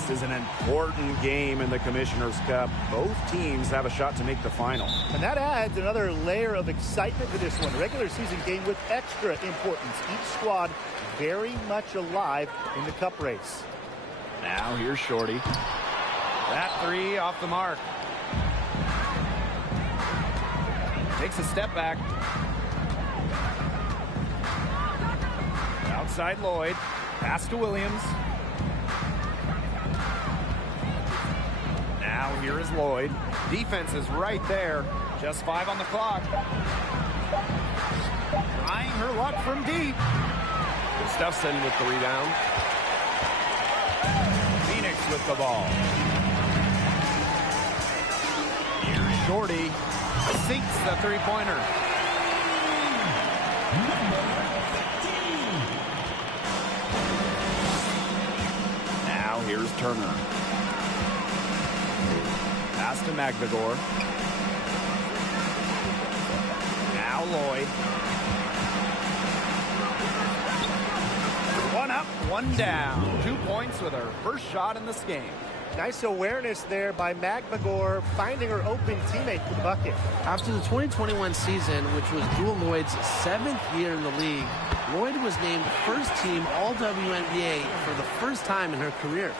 This is an important game in the Commissioner's Cup. Both teams have a shot to make the final. And that adds another layer of excitement to this one. Regular season game with extra importance. Each squad very much alive in the cup race. Now here's Shorty. That three off the mark. Takes a step back. Outside Lloyd. Pass to Williams. Now here is Lloyd. Defense is right there. Just 5 on the clock. Trying her luck from deep. Gustafson with the rebound. Phoenix with the ball. Here's Shorty. Sinks the three-pointer. Now here's Turner. Pass to McVigor. Now Lloyd. One up, one down. 2 points with her first shot in this game. Nice awareness there by McVigor, finding her open teammate for the bucket. After the 2021 season, which was Jewell Loyd's 7th year in the league, Lloyd was named first team All-WNBA for the first time in her career.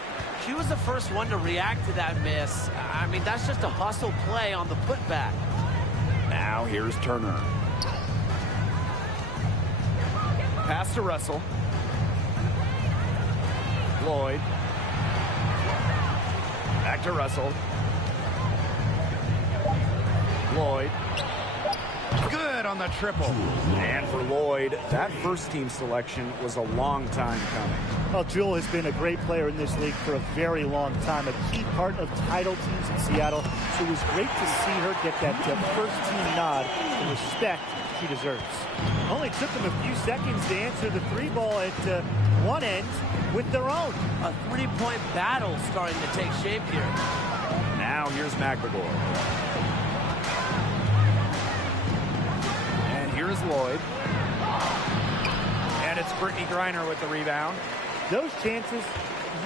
She was the first one to react to that miss. I mean, that's just a hustle play on the putback. Now here's Turner. Pass to Russell. Lloyd. Back to Russell. Lloyd. Good on the triple. And for Lloyd, that first team selection was a long time coming. Well, Jewell has been a great player in this league for a very long time, a key part of title teams in Seattle. So it was great to see her get that first team nod, the respect she deserves. Only took them a few seconds to answer the three ball at one end with their own. A three-point battle starting to take shape here. Now here's McVigor. And here's Lloyd. And it's Brittney Griner with the rebound. Those chances,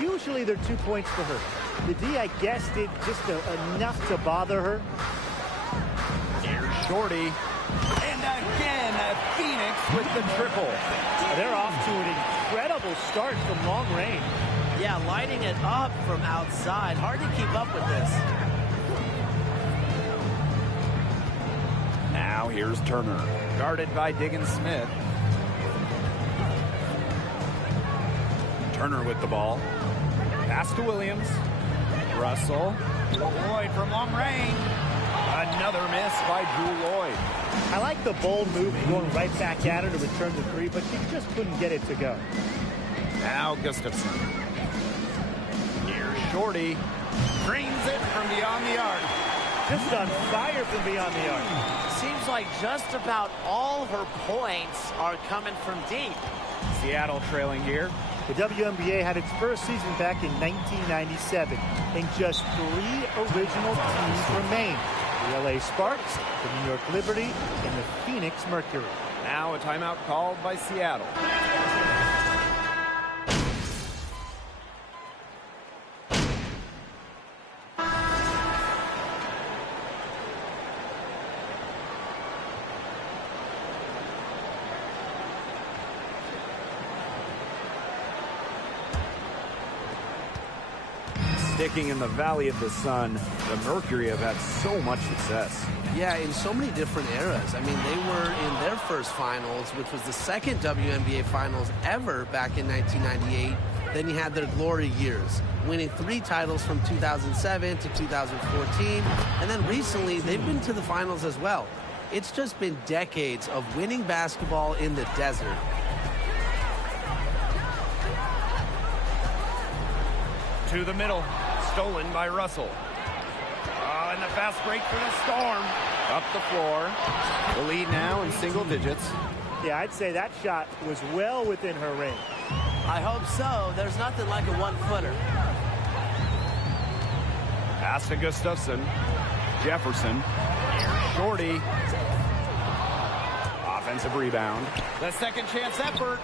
usually they're 2 points for her. The D, I guess, did just enough to bother her. Here's Shorty. And again, Phoenix with the triple. They're off to an incredible start from long range. Yeah, lighting it up from outside. Hard to keep up with this. Now here's Turner. Guarded by Diggins Smith. Turner with the ball. Pass to Williams. Russell. Lloyd from long range. Another miss by Jewell Loyd. I like the bold move going right back at her to return the three, but she just couldn't get it to go. Now Gustafson. Here's Shorty. Drains it from beyond the arc. Just on fire from beyond the arc. Seems like just about all her points are coming from deep. Seattle trailing here. The WNBA had its first season back in 1997, and just 3 original teams remain. The LA Sparks, the New York Liberty, and the Phoenix Mercury. Now a timeout called by Seattle. Sticking in the Valley of the Sun, the Mercury have had so much success. Yeah, in so many different eras. I mean, they were in their first finals, which was the second WNBA finals ever back in 1998. Then you had their glory years, winning 3 titles from 2007 to 2014. And then recently, they've been to the finals as well. It's just been decades of winning basketball in the desert. To the middle. Stolen by Russell. Oh, and the fast break for the Storm. Up the floor. The lead now in single digits. Yeah, I'd say that shot was well within her range. I hope so. There's nothing like a one-footer. Pass to Gustafson. Jefferson. Shorty. Offensive rebound. The second chance effort.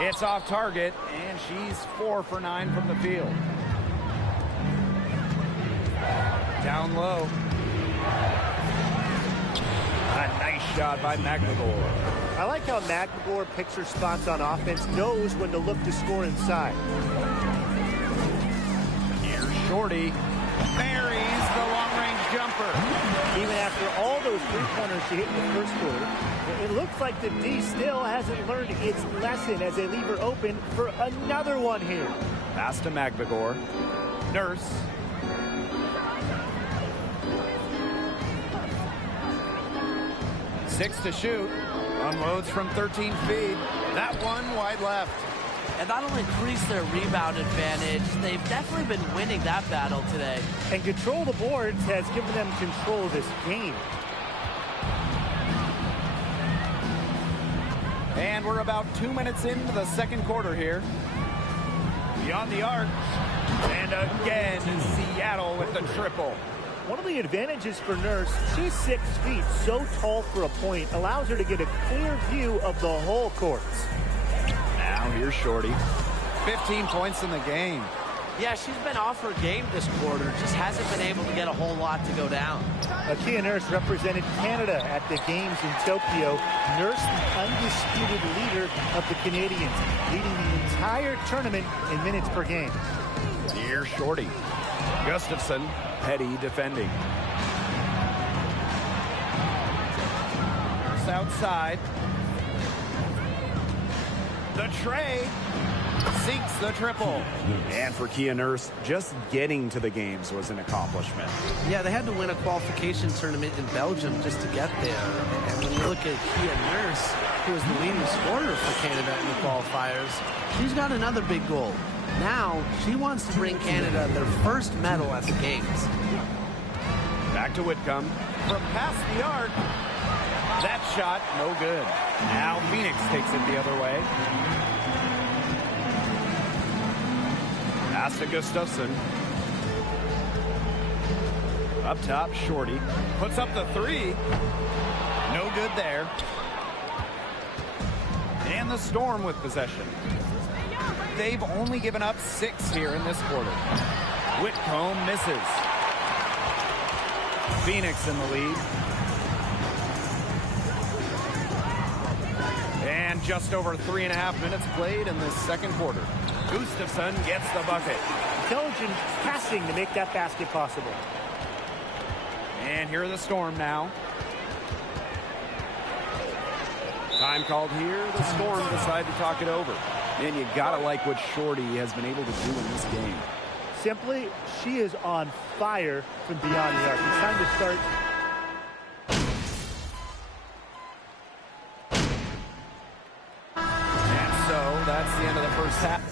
It's off target, and she's 4 for 9 from the field. down low. A nice shot by McNagor. I like how McNagor picks her spots on offense, knows when to look to score inside. Here's Shorty. Buries the long-range jumper. Even after all those three-pointers she hit in the first quarter, it looks like the D still hasn't learned its lesson as they leave her open for another one here. Pass to McNagor. Nurse. Six to shoot. Unloads from 13 feet. That one wide left. And that'll increase their rebound advantage. They've definitely been winning that battle today. And control the boards has given them control of this game. And we're about 2 minutes into the second quarter here. Beyond the arc. And again, Seattle with the triple. One of the advantages for Nurse, she's 6 feet, so tall for a point, allows her to get a clear view of the whole court. Now here's Shorty. 15 points in the game. Yeah, she's been off her game this quarter. Just hasn't been able to get a whole lot to go down. Kia Nurse represented Canada at the games in Tokyo. Nurse, the undisputed leader of the Canadians, leading the entire tournament in minutes per game. Here's Shorty. Gustafson, Petty defending. Nurse outside. The tray sinks the triple. And for Kia Nurse, just getting to the games was an accomplishment. Yeah, they had to win a qualification tournament in Belgium just to get there. And when you look at Kia Nurse, who was the leading scorer for Canada in the qualifiers, she's got another big goal. Now, she wants to bring Canada their first medal at the Games. Back to Whitcomb. From past the arc. That shot, no good. Now Phoenix takes it the other way. Pass to Gustafson. Up top, Shorty. Puts up the three. No good there. And the Storm with possession. They've only given up 6 here in this quarter. Whitcomb misses. Phoenix in the lead. And just over 3.5 minutes played in this second quarter. Gustafson gets the bucket. Intelligent passing to make that basket possible. And here are the Storm now. Time called here. The Storm decide to talk it over. And you gotta like what Shorty has been able to do in this game. Simply, she is on fire from beyond the arc. It's time to start. And so that's the end of the first half.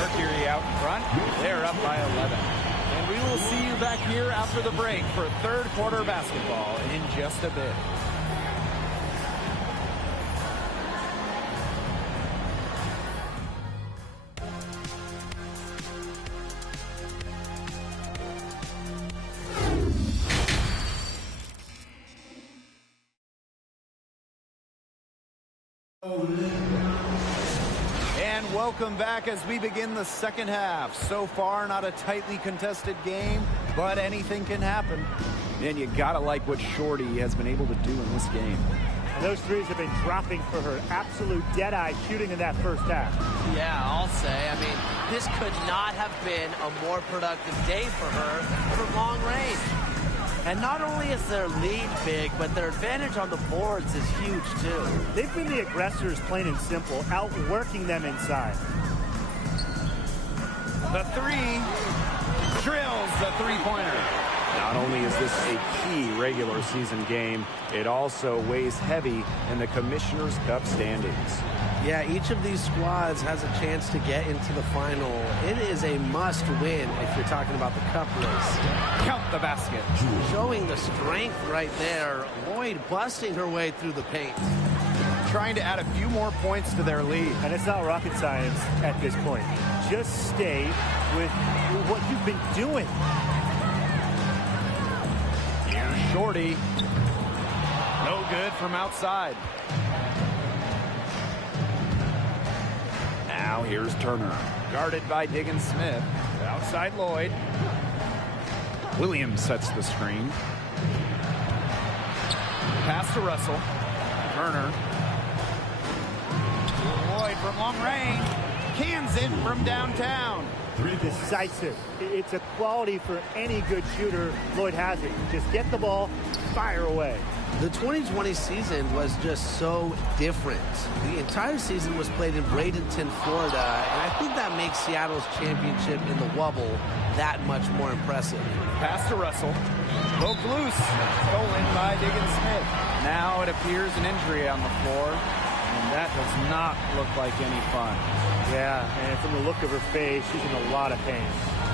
Mercury out in front. They're up by 11. And we will see you back here after the break for third quarter basketball in just a bit. And welcome back as we begin the second half. So far, not a tightly contested game, but anything can happen. And you gotta like what Shorty has been able to do in this game. And those threes have been dropping for her. Absolute dead-eye shooting in that first half. Yeah, I'll say. I mean, this could not have been a more productive day for her from long range. And not only is their lead big, but their advantage on the boards is huge, too. They've been the aggressors, plain and simple, outworking them inside. The three drills the three-pointer. Not only is this a key regular season game, it also weighs heavy in the Commissioner's Cup standings. Yeah, each of these squads has a chance to get into the final. It is a must-win if you're talking about the cup race. Count the basket. Showing the strength right there. Lloyd busting her way through the paint. Trying to add a few more points to their lead. And it's not rocket science at this point. Just stay with what you've been doing. Here's Shorty. No good from outside. Now here's Turner. Guarded by Diggins Smith. Outside Lloyd. Williams sets the screen. Pass to Russell. Turner. Lloyd from long range. Cans it from downtown. Decisive. It's a quality for any good shooter. Lloyd has it. Just get the ball, fire away. The 2020 season was just so different. The entire season was played in Bradenton, Florida, and I think that makes Seattle's championship in the Wubble that much more impressive. Pass to Russell. Broke loose. Stolen by Diggins Smith. Now it appears an injury on the floor, and that does not look like any fun. Yeah, and from the look of her face, she's in a lot of pain.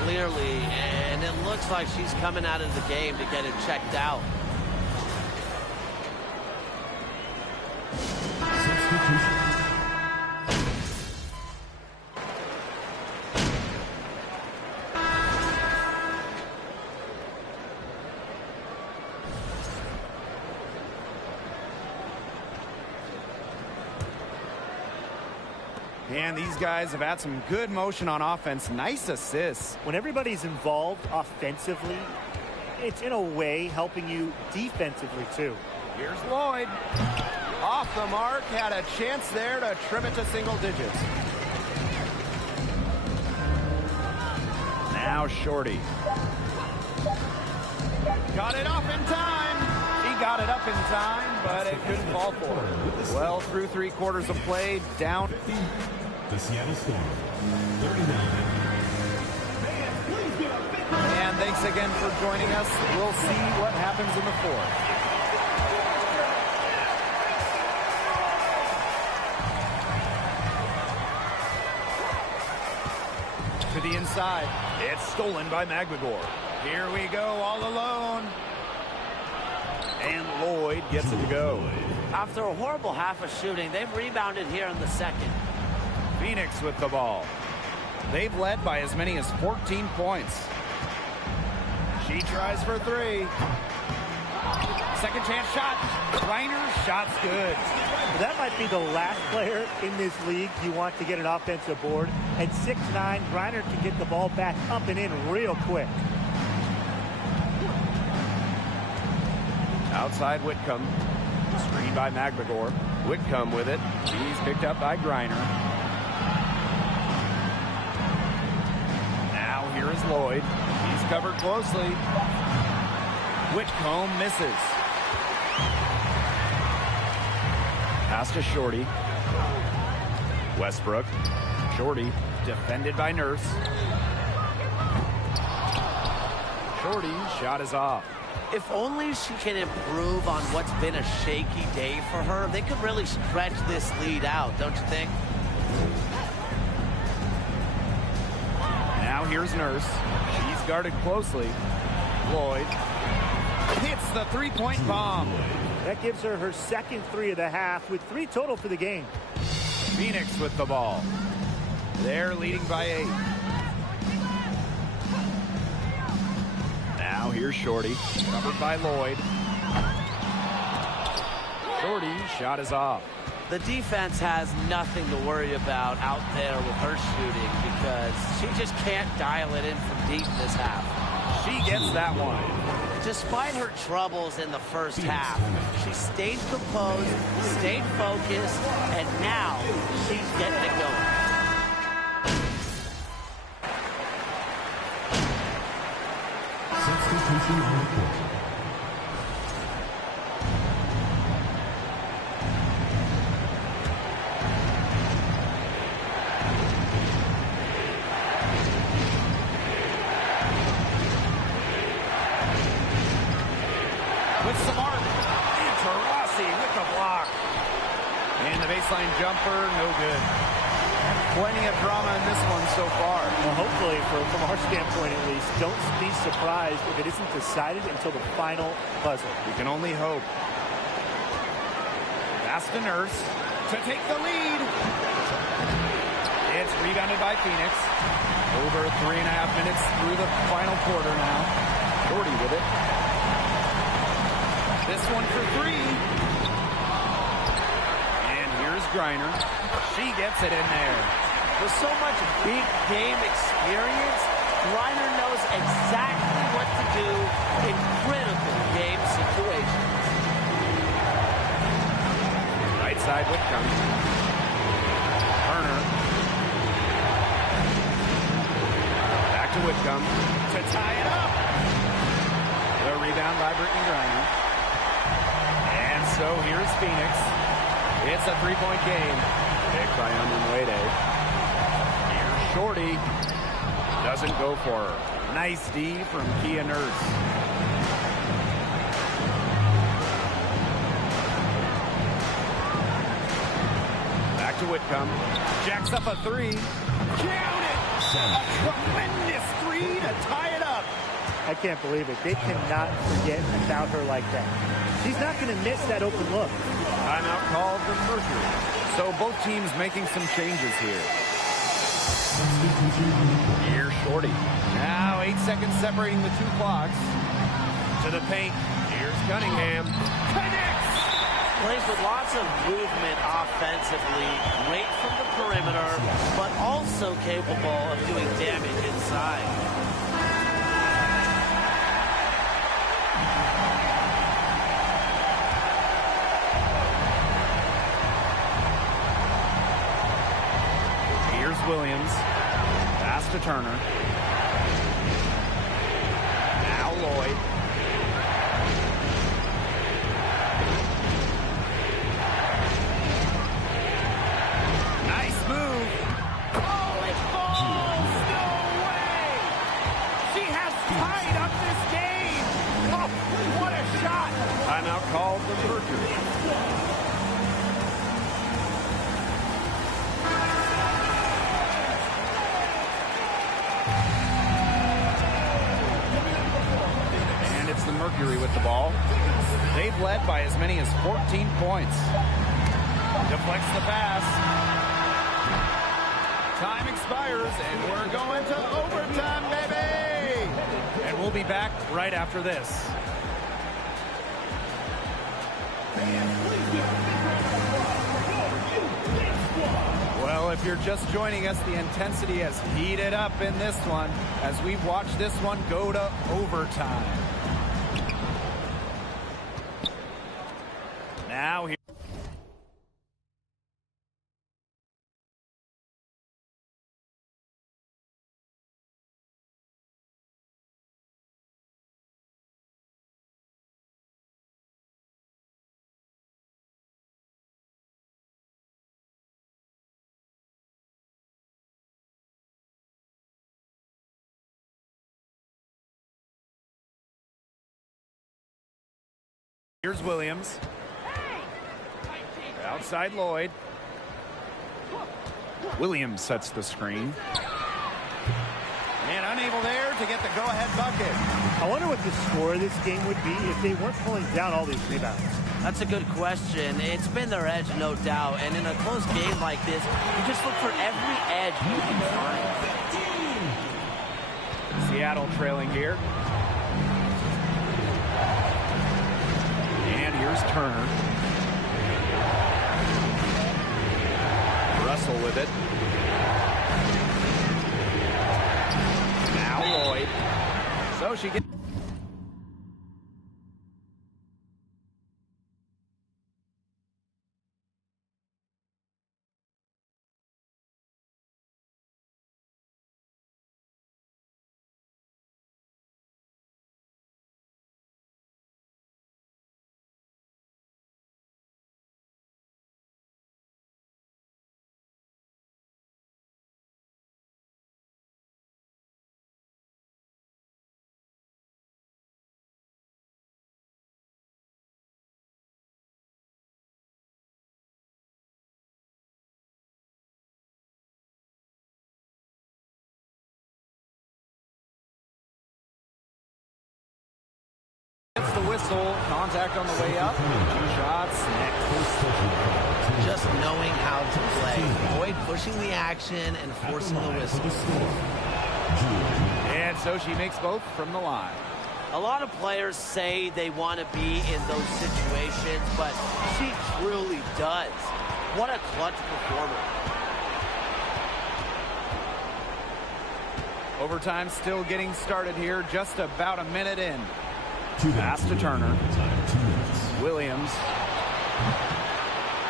Clearly, and it looks like she's coming out of the game to get it checked out. And these guys have had some good motion on offense. Nice assists. When everybody's involved offensively, it's in a way helping you defensively too. Here's Lloyd. Off the mark. Had a chance there to trim it to single digits. Now Shorty. Got it off in time. She got it up in time, but it couldn't fall for her. Well, through 3 quarters of play, down. The Seattle Storm, 39. And thanks again for joining us. We'll see what happens in the fourth. To the inside. It's stolen by McGregor. Here we go, all alone. And Lloyd gets it to go. After a horrible half of shooting, they've rebounded here in the second. Phoenix with the ball. They've led by as many as 14 points. She tries for 3. Second chance shot. Griner, shot's good. That might be the last player in this league you want to get an offensive board. At 6'9", Griner can get the ball back up and in real quick. Outside Whitcomb. Screen by McGregor. Whitcomb with it. He's picked up by Griner. Now here is Lloyd. He's covered closely. Whitcomb misses. Pass to Shorty. Westbrook. Shorty defended by Nurse. Shorty's shot is off. If only she can improve on what's been a shaky day for her, they could really stretch this lead out, don't you think? here's Nurse. She's guarded closely. Lloyd hits the three-point bomb. That gives her her second three of the half with 3 total for the game. Phoenix with the ball. They're leading by 8. Now here's Shorty, covered by Lloyd. Shorty, shot is off. The defense has nothing to worry about out there with her shooting because she just can't dial it in from deep this half. She gets that one. Despite her troubles in the first half, she stayed composed, stayed focused, and now she's getting it going. Substitution on the court. With some art. And Taurasi with the block. And the baseline jumper, no good. Plenty of drama in this one so far. Well, hopefully, from our standpoint at least, don't be surprised if it isn't decided until the final buzzer. We can only hope. Pass to Nurse to take the lead. It's rebounded by Phoenix. Over 3.5 minutes through the final quarter now. Shorty with it. This one for 3. And here's Griner. She gets it in there. With so much big game experience, Griner knows exactly what to do in critical game situations. Right side Whitcomb. Turner. Back to Whitcomb to tie it up. The rebound by Brittany Griner. And so here's Phoenix. It's a 3-point game. Picked by Underway. Here's Shorty. Doesn't go for her. Nice D from Kia Nurse. Back to Whitcomb. Jacks up a 3. Count it! A tremendous 3 to tie it up. I can't believe it. They cannot forget about her like that. She's not going to miss that open look. Timeout called the Mercury. So both teams making some changes here. Here's Shorty. Now 8 seconds separating the 2 clocks. To the paint. Here's Cunningham. Connects! Plays with lots of movement offensively, great from the perimeter, but also capable of doing damage inside. Williams. Pass to Turner. Now Lloyd. Nice move. Oh, it falls! No way! She has tied up this game! Oh, what a shot! Timeout called the Mercury. The Mercury with the ball. They've led by as many as 14 points. Deflects the pass. Time expires, and we're going to overtime, baby! And we'll be back right after this. Well, if you're just joining us, the intensity has heated up in this one as we watch this one go to overtime. Now here. Here's Williams. Outside Lloyd. Williams sets the screen. And unable there to get the go-ahead bucket. I wonder what the score of this game would be if they weren't pulling down all these rebounds. That's a good question. It's been their edge, no doubt. And in a close game like this, you just look for every edge you can find. Seattle trailing here. And here's Turner. Russell with it. Now Lloyd. So she gets... the whistle, contact on the way up. 2 shots next. Just knowing how to play. Avoid pushing the action and forcing the whistle. And so she makes both from the line. A lot of players say they want to be in those situations, but she truly does. What a clutch performer. Overtime still getting started here, just about a minute in. Pass to Turner. Williams.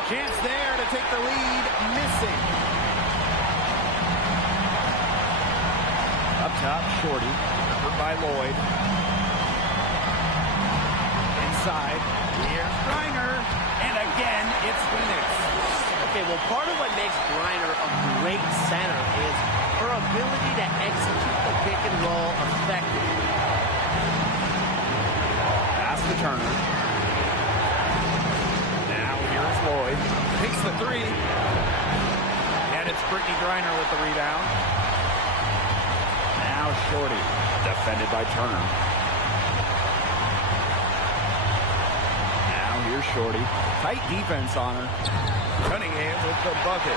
Chance there to take the lead. Missing. Up top, Shorty. Covered by Lloyd. Inside. Here's Griner. And again, it's Phoenix. Okay, well, part of what makes Griner a great center is her ability to execute the pick and roll effectively. To Turner. Now here's Lloyd. Takes the 3. And it's Brittany Griner with the rebound. Now Shorty. Defended by Turner. Now here's Shorty. Tight defense on her. Cunningham with the bucket.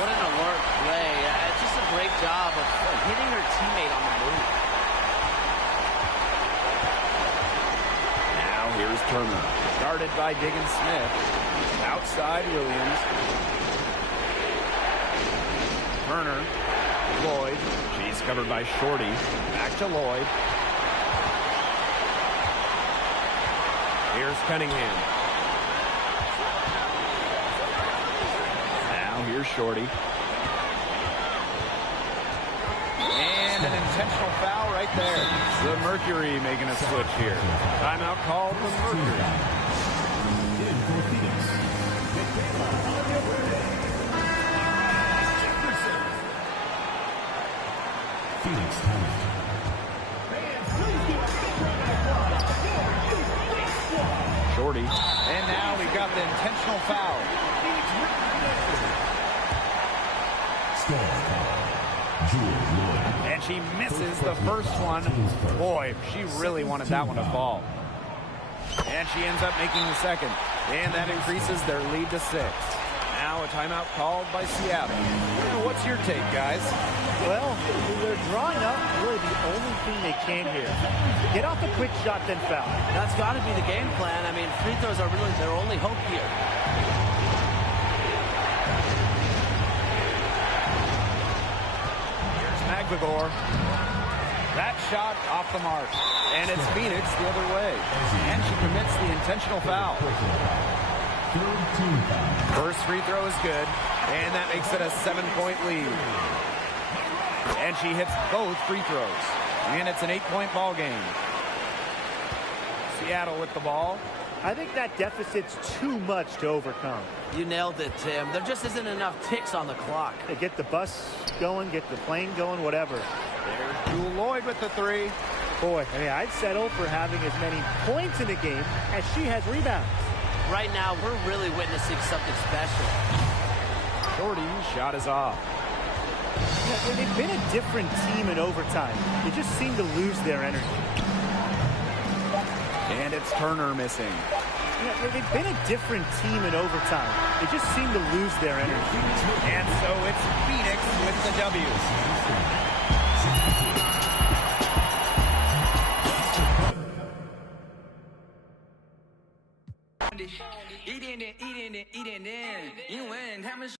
What an alert play. Just a great job of hitting her teammate on the move. Here's Turner. Guarded by Diggins Smith. Outside Williams. Turner. Lloyd. She's covered by Shorty. Back to Lloyd. Here's Cunningham. Now here's Shorty. And an intentional foul right there. The Mercury making a switch here. Timeout called the Mercury. Phoenix timeout. Shorty. And now we've got the intentional foul. And she misses the first one. Boy, she really wanted that one to fall. And she ends up making the second. And that increases their lead to 6. Now a timeout called by Seattle. What's your take, guys? Well, they're drawing up really the only thing they can here. Get off the quick shot, then foul. That's got to be the game plan. I mean, free throws are really their only hope here. McVigor. That shot off the mark. And it's Phoenix the other way. And she commits the intentional foul. First free throw is good. And that makes it a 7-point lead. And she hits both free throws. And it's an 8-point ball game. Seattle with the ball. I think that deficit's too much to overcome. You nailed it, Tim. There just isn't enough ticks on the clock. They get the bus going, get the plane going, whatever. There's Jewel Lloyd with the 3. Boy, I mean, I'd settle for having as many points in the game as she has rebounds. Right now, we're really witnessing something special. Shorty's shot is off. Yeah, they've been a different team in overtime. They just seem to lose their energy. And it's Turner missing. Yeah, they've been a different team in overtime. They just seem to lose their energy. And so it's Phoenix with the W. Eating it, eating it, eating it. You win. How much